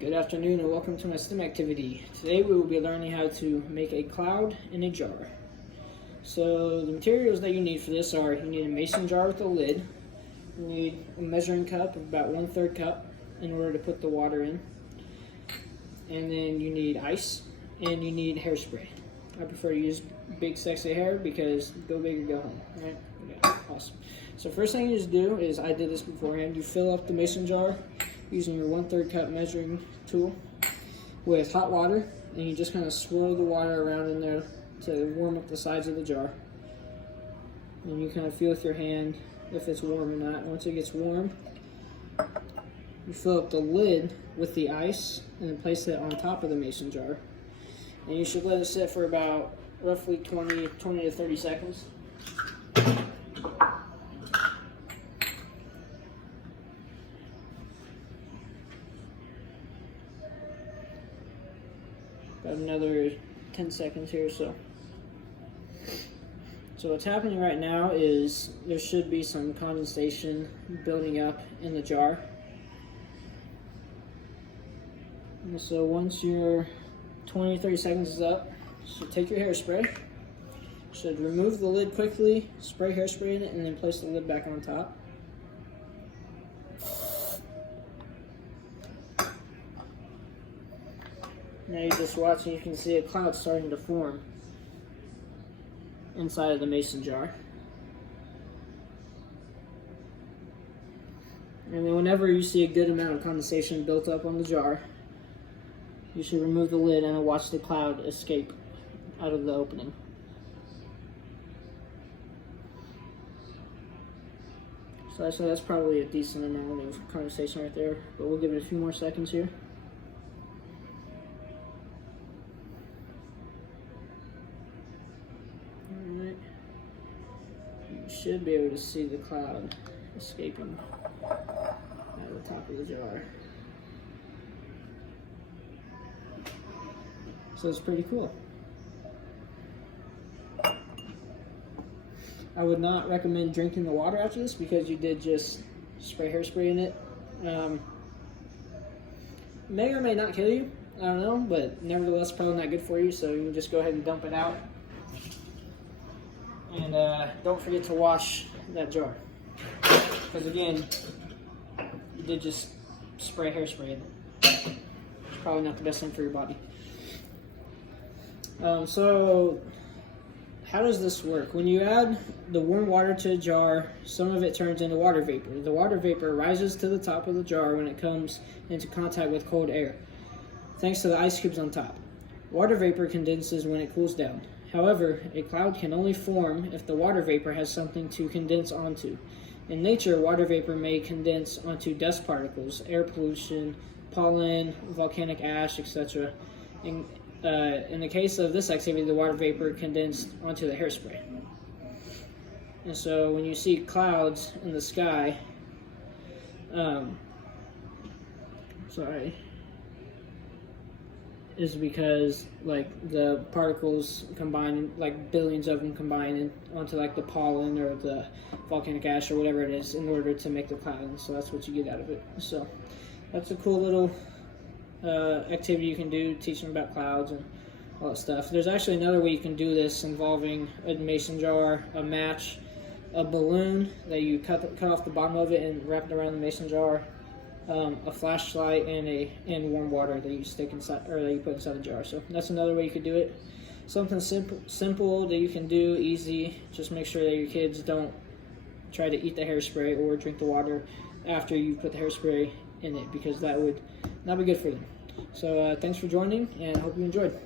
Good afternoon and welcome to my STEM activity. Today we will be learning how to make a cloud in a jar. So the materials that you need for this are, you need a mason jar with a lid, you need a measuring cup of about 1/3 cup in order to put the water in, and then you need ice, and you need hairspray. I prefer to use big sexy hair because go big or go home, right? Okay, awesome. So first thing you just do is, I did this beforehand, you fill up the mason jar using your 1/3 cup measuring tool with hot water, and you just kind of swirl the water around in there to warm up the sides of the jar. And you kind of feel with your hand if it's warm or not. Once it gets warm, you fill up the lid with the ice and then place it on top of the mason jar. And you should let it sit for about roughly 20 to 30 seconds. About another 10 seconds here or so. So what's happening right now is there should be some condensation building up in the jar. And so once your 20-30 seconds is up, you should take your hairspray. You should remove the lid quickly, spray hairspray in it, and then place the lid back on top. Now you're just watching, you can see a cloud starting to form inside of the mason jar. And then whenever you see a good amount of condensation built up on the jar, you should remove the lid and watch the cloud escape out of the opening. So that's probably a decent amount of condensation right there, but we'll give it a few more seconds here. Alright, you should be able to see the cloud escaping out of the top of the jar. So it's pretty cool. I would not recommend drinking the water after this because you did just spray hairspray in it. May or may not kill you, I don't know, but nevertheless probably not good for you, so you can just go ahead and dump it out. And don't forget to wash that jar, because again, you did just spray hairspray in it. It's probably not the best thing for your body. So how does this work? When you add the warm water to a jar, some of it turns into water vapor. The water vapor rises to the top of the jar when it comes into contact with cold air, thanks to the ice cubes on top. Water vapor condenses when it cools down. However, a cloud can only form if the water vapor has something to condense onto. In nature, water vapor may condense onto dust particles, air pollution, pollen, volcanic ash, etc. In the case of this activity, the water vapor condensed onto the hairspray. And so when you see clouds in the sky, is because like the particles combine, like billions of them combine onto like the pollen or the volcanic ash or whatever it is in order to make the cloud. And so that's what you get out of it. So that's a cool little activity you can do, teaching about clouds and all that stuff. There's actually another way you can do this involving a mason jar, a match, a balloon that you cut off the bottom of it and wrap it around the mason jar, a flashlight, and warm water that you stick inside, or that you put inside the jar. So that's another way you could do it. Something simple that you can do, easy. Just make sure that your kids don't try to eat the hairspray or drink the water after you put the hairspray in it, because that would not be good for them. So thanks for joining, and I hope you enjoyed.